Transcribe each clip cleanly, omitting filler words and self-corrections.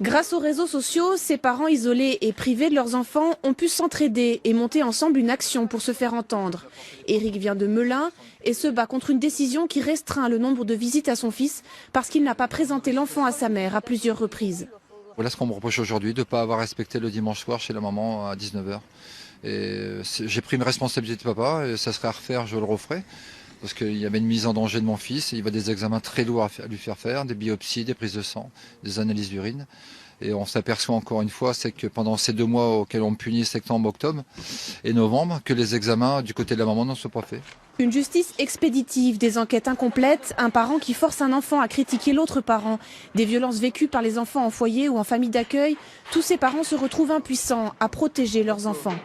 Grâce aux réseaux sociaux, ces parents isolés et privés de leurs enfants ont pu s'entraider et monter ensemble une action pour se faire entendre. Éric vient de Melun et se bat contre une décision qui restreint le nombre de visites à son fils parce qu'il n'a pas présenté l'enfant à sa mère à plusieurs reprises. Voilà ce qu'on me reproche aujourd'hui, de ne pas avoir respecté le dimanche soir chez la maman à 19 h. J'ai pris une responsabilité de papa et ça serait à refaire, je le referai. Parce qu'il y avait une mise en danger de mon fils, et il y a des examens très lourds à lui faire, des biopsies, des prises de sang, des analyses d'urine. Et on s'aperçoit encore une fois, c'est que pendant ces 2 mois auxquels on punit, septembre, octobre et novembre, que les examens du côté de la maman ne sont pas faits. Une justice expéditive, des enquêtes incomplètes, un parent qui force un enfant à critiquer l'autre parent, des violences vécues par les enfants en foyer ou en famille d'accueil, tous ces parents se retrouvent impuissants à protéger leurs enfants.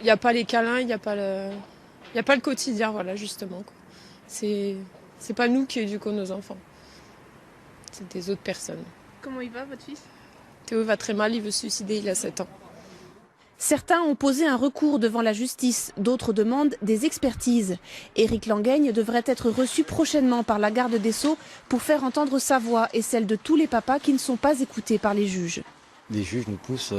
Il n'y a pas les câlins, il n'y a pas le quotidien, voilà, justement. C'est pas nous qui éduquons nos enfants, c'est des autres personnes. Comment il va, votre fils? Théo va très mal, il veut se suicider, il a 7 ans. Certains ont posé un recours devant la justice, d'autres demandent des expertises. Éric Langaigne devrait être reçu prochainement par la garde des Sceaux pour faire entendre sa voix et celle de tous les papas qui ne sont pas écoutés par les juges. Les juges nous poussent,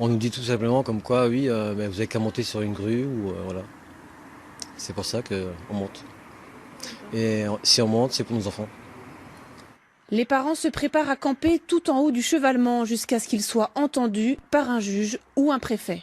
on nous dit tout simplement comme quoi, oui, vous n'avez qu'à monter sur une grue, ou voilà. C'est pour ça qu'on monte. Et si on monte, c'est pour nos enfants. Les parents se préparent à camper tout en haut du chevalement jusqu'à ce qu'ils soient entendus par un juge ou un préfet.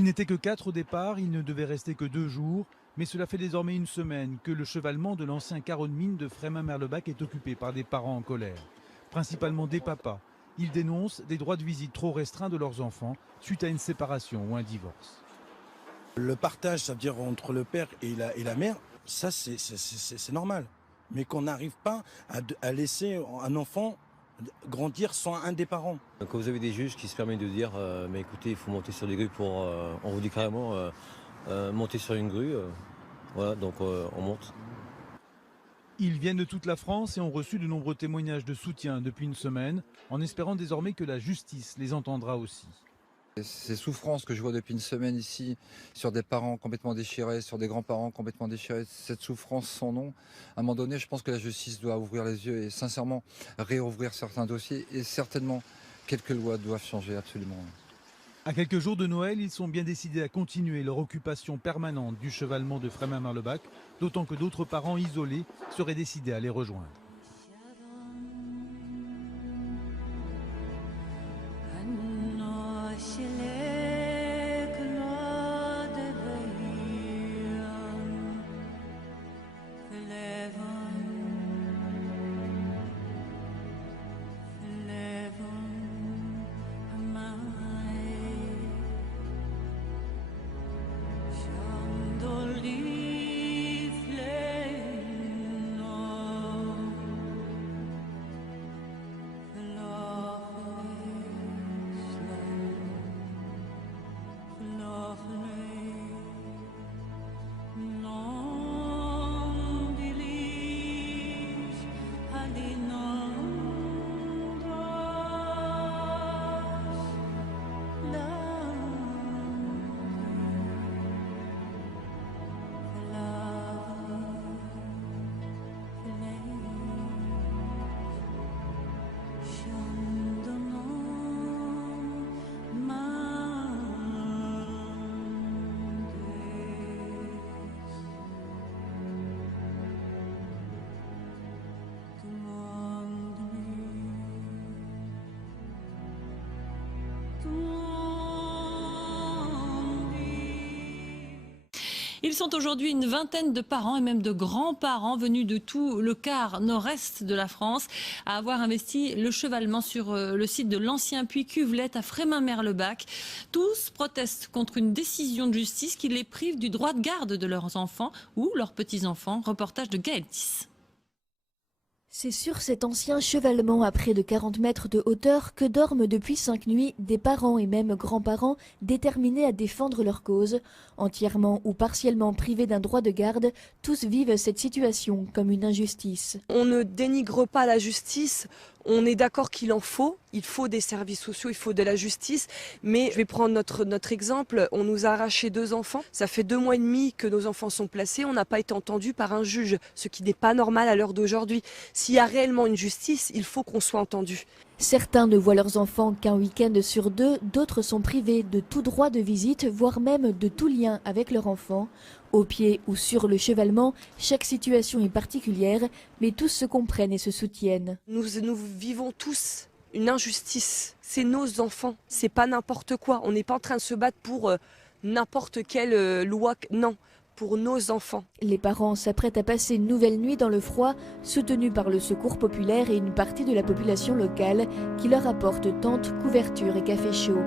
Ils n'étaient que 4 au départ, ils ne devaient rester que 2 jours, mais cela fait désormais une semaine que le chevalement de l'ancien carreau de mine de Frémin-Merlebach est occupé par des parents en colère, principalement des papas. Ils dénoncent des droits de visite trop restreints de leurs enfants suite à une séparation ou un divorce. Le partage, ça veut dire entre le père et la mère, ça c'est normal. Mais qu'on n'arrive pas à laisser un enfant grandir sans un des parents. Quand vous avez des juges qui se permettent de dire mais écoutez, il faut monter sur des grues pour... on vous dit carrément monter sur une grue, voilà, donc on monte. Ils viennent de toute la France et ont reçu de nombreux témoignages de soutien depuis une semaine, en espérant désormais que la justice les entendra aussi. Ces souffrances que je vois depuis une semaine ici, sur des parents complètement déchirés, sur des grands-parents complètement déchirés, cette souffrance sans nom, à un moment donné, je pense que la justice doit ouvrir les yeux et sincèrement réouvrir certains dossiers et certainement quelques lois doivent changer absolument. À quelques jours de Noël, ils sont bien décidés à continuer leur occupation permanente du chevalement de Frémin-Merlebach, d'autant que d'autres parents isolés seraient décidés à les rejoindre. Ils sont aujourd'hui une vingtaine de parents et même de grands-parents venus de tout le quart nord-est de la France à avoir investi le chevalement sur le site de l'ancien puits Cuvelette à Frémin-Merlebach. Tous protestent contre une décision de justice qui les prive du droit de garde de leurs enfants ou leurs petits-enfants. Reportage de Gaël Tiss. C'est sur cet ancien chevalement à près de 40 mètres de hauteur que dorment depuis 5 nuits des parents et même grands-parents déterminés à défendre leur cause. Entièrement ou partiellement privés d'un droit de garde, tous vivent cette situation comme une injustice. On ne dénigre pas la justice, on est d'accord qu'il en faut. Il faut des services sociaux, il faut de la justice. Mais je vais prendre notre exemple. On nous a arraché 2 enfants. Ça fait 2 mois et demi que nos enfants sont placés. On n'a pas été entendus par un juge, ce qui n'est pas normal à l'heure d'aujourd'hui. S'il y a réellement une justice, il faut qu'on soit entendu. Certains ne voient leurs enfants qu'un week-end sur 2, d'autres sont privés de tout droit de visite, voire même de tout lien avec leur enfant. Au pied ou sur le chevalement, chaque situation est particulière, mais tous se comprennent et se soutiennent. Nous vivons tous une injustice. C'est nos enfants, c'est pas n'importe quoi. On n'est pas en train de se battre pour n'importe quelle loi, non. Pour nos enfants. Les parents s'apprêtent à passer une nouvelle nuit dans le froid, soutenus par le secours populaire et une partie de la population locale qui leur apporte tentes, couvertures et café chaud.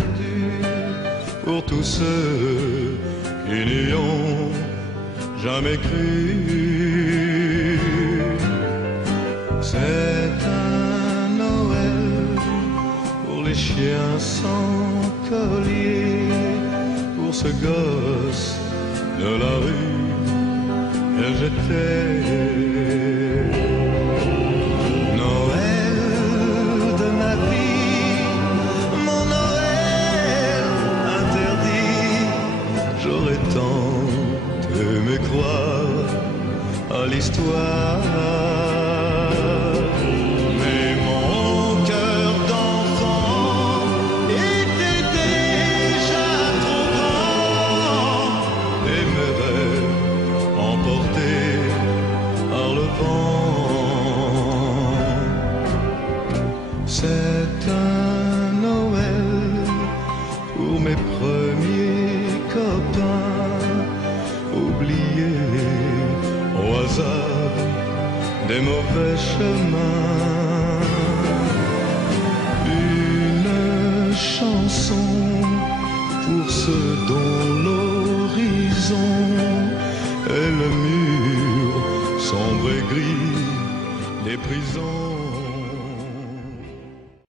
perdu pour tous ceux qui n'y ont jamais cru. C'est un Noël pour les chiens sans collier, pour ce gosse de la rue que j'étais. Noël de ma vie, mon Noël interdit, j'aurais tant aimé croire à l'histoire. Mais mon cœur d'enfant était déjà trop grand et mes rêves emportés par le vent. C'est un Noël pour mes premiers copains, oubliés au hasard des mauvais chemins. Une chanson pour ceux dont l'horizon est le mur sombre et gris des prisons.